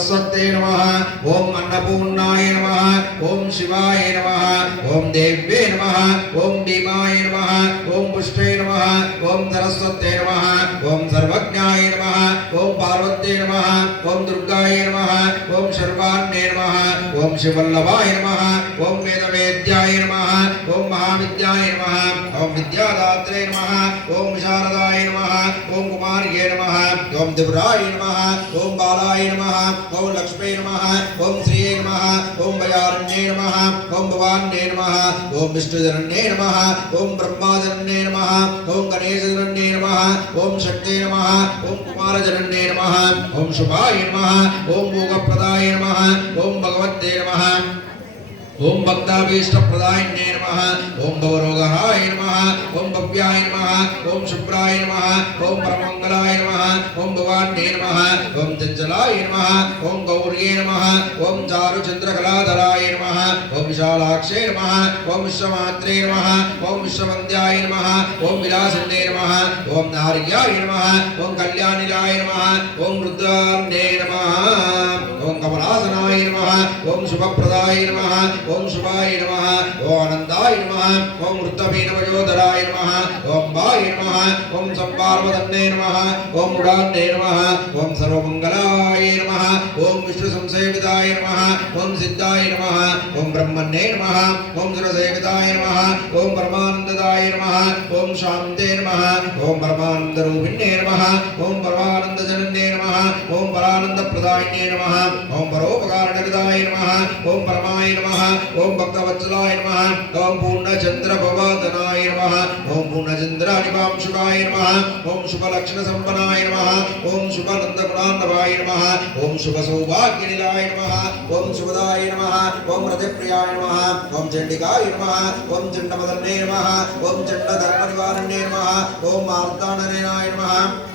सरस्वत्यै नमः ओम अन्नपूर्णाय नमः ओम शिवाय नमः ओम देव्ये नमः ओम भीमाय नमः ओम पुष्टे नमः ओम सरस्वत्यै नमः ओम सर्वज्ञाय नमः ओम पार्वत्यै नमः ओम दुर्गाय नमः ओम शर्वाण्ये नमः ओम शिवल्लभाय नमः ओम वेदवेद्याय नमः ओम महाविद्याय नमः ओम विद्यादात्रे नमः ओम विशारदाय नमः ओम कुमार्ये नमः ओम दिव्राय नमः ओम बालाय नमः ओम लक्ष्मी नमः ओम श्रीये नमः ओम भयारण्ये नमः ओम भवान्ये नमः ओम विष्णुजनन्ये नमः ओम ब्रह्माजनन्ये नमः ओम गणेशजनन्ये नमः ओम शक्ते नमः ओम कुमारजनन्ये नमः ओम शुभाय नमः ओम भोगप्रदाय नमः ओम भगवते नमः ओम भक्ताभीष्टप्रदायिने नमः ओम भवरोगहाय नमः ओम भव्याय नमः ओम शुभ्राय नमः ओम परमंगलाय नमः ओम भवान्ये नमः ओम चंचलाय नमः ओम गौर्ये नमः ओम चारुचंद्रकलाधराय नमः ओम विशालाक्षे नमः ओम विश्वमात्रे नमः ओम विश्ववन्द्याय नमः ओम विलासिन्ये नमः ओम नार्याय नमः ओम कल्याणिलाय नमः ओम रुद्रान्ये नमः ओम कमलासनाय नमः ओम शुभप्रदाय नमः ओम शुभाय नमः ओम आनंदाय नमः ओम वृत्तभीनवयोधराय नमः ओम वाय नमः ओम संपार्वतन्ये नमः ओम उडान्ये नमः ओम सर्वमंगलाय नमः ओम विष्णु संसेविताय नमः ओम सिद्धाय नमः ओम ब्रह्मण्ये नमः ओम सुरसेविताय नमः ओम परमानंददाय नमः ओम शान्ते नमः ओम परमानंदरूपिण्ये नमः ओम परमानंदजनन्ये नमः ओम परानंदप्रदायिन्ये नमः ओम परोपकारणकृताय नमः ओम परमाय नमः ओम भक्तवत्सलाय नमः ओम पूर्णचंद्रभवदनाय नमः ओम पूर्णचंद्रानिवांशुकाय नमः ओम शुभलक्षणसम्पन्नाय नमः ओम शुभनन्दगुणार्णवाय नमः ओम शुभसौभाग्यनिलयाय नमः ओम शुभदाय नमः ओम रतिप्रियाय नमः ओम चण्डिकाय नमः ओम चण्डमदन्ये नमः ओम चण्डधर्मनिवारण्ये नमः ओम मार्ताण्डनेनाय नमः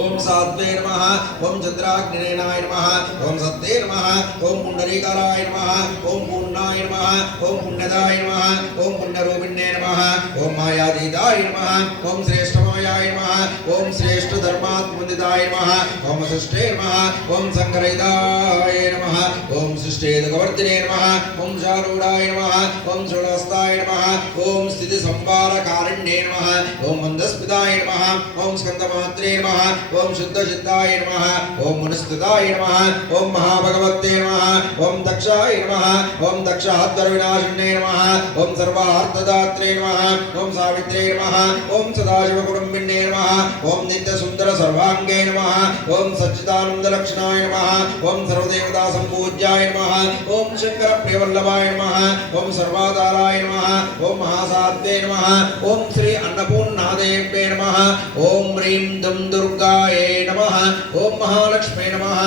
ओम सात्वे नमः ओम चंद्राग्निरेनाय नमः ओम सत्ये नमः ओम पुंडरीकाराय नमः ओम पूर्णाय नमः ओम पुण्यदाय नमः ओम पुण्यरूपिण्ये नमः ओम मायातीताय नमः ओम श्रेष्ठमायाय नमः ओम श्रेष्ठ धर्मात्मनिदाय नमः ओम सृष्टे नमः ओम संग्रहिताय नमः ओम सृष्टेदकवर्तिने नमः ओम शारूढाय नमः ओम षोडस्ताय नमः ओम स्थिति संपारकारिण्ये नमः ओम मंदस्मिताय नमः ओम स्कंदमात्रे नमः ओम शुद्धचित्ताय नमः ओम मुनिस्थिताय नमः ओम महाभगवते नमः ओम दक्षाय नमः ओम दक्षाद्धरविनाशिन्ये नमः ओम सर्वार्थदात्रे नमः ओम सावित्रे नमः ओम सदाशिवकुटुम्बिन्ये नमः ओम नित्यसुन्दर सर्वाङ्गे नमः ओम सच्चिदानन्दलक्षणाय नमः ओम सर्वदेवता सम्पूज्याय नमः ओम शङ्करप्रियवल्लभाय नमः ओम सर्वाधाराय नमः ओम महासाध्वे नमः ओम श्री अन्नपूर्णादेव्ये नमः ओम ह्रीं दुं दुर्गायै नमः ओम महालक्ष्मी नमः।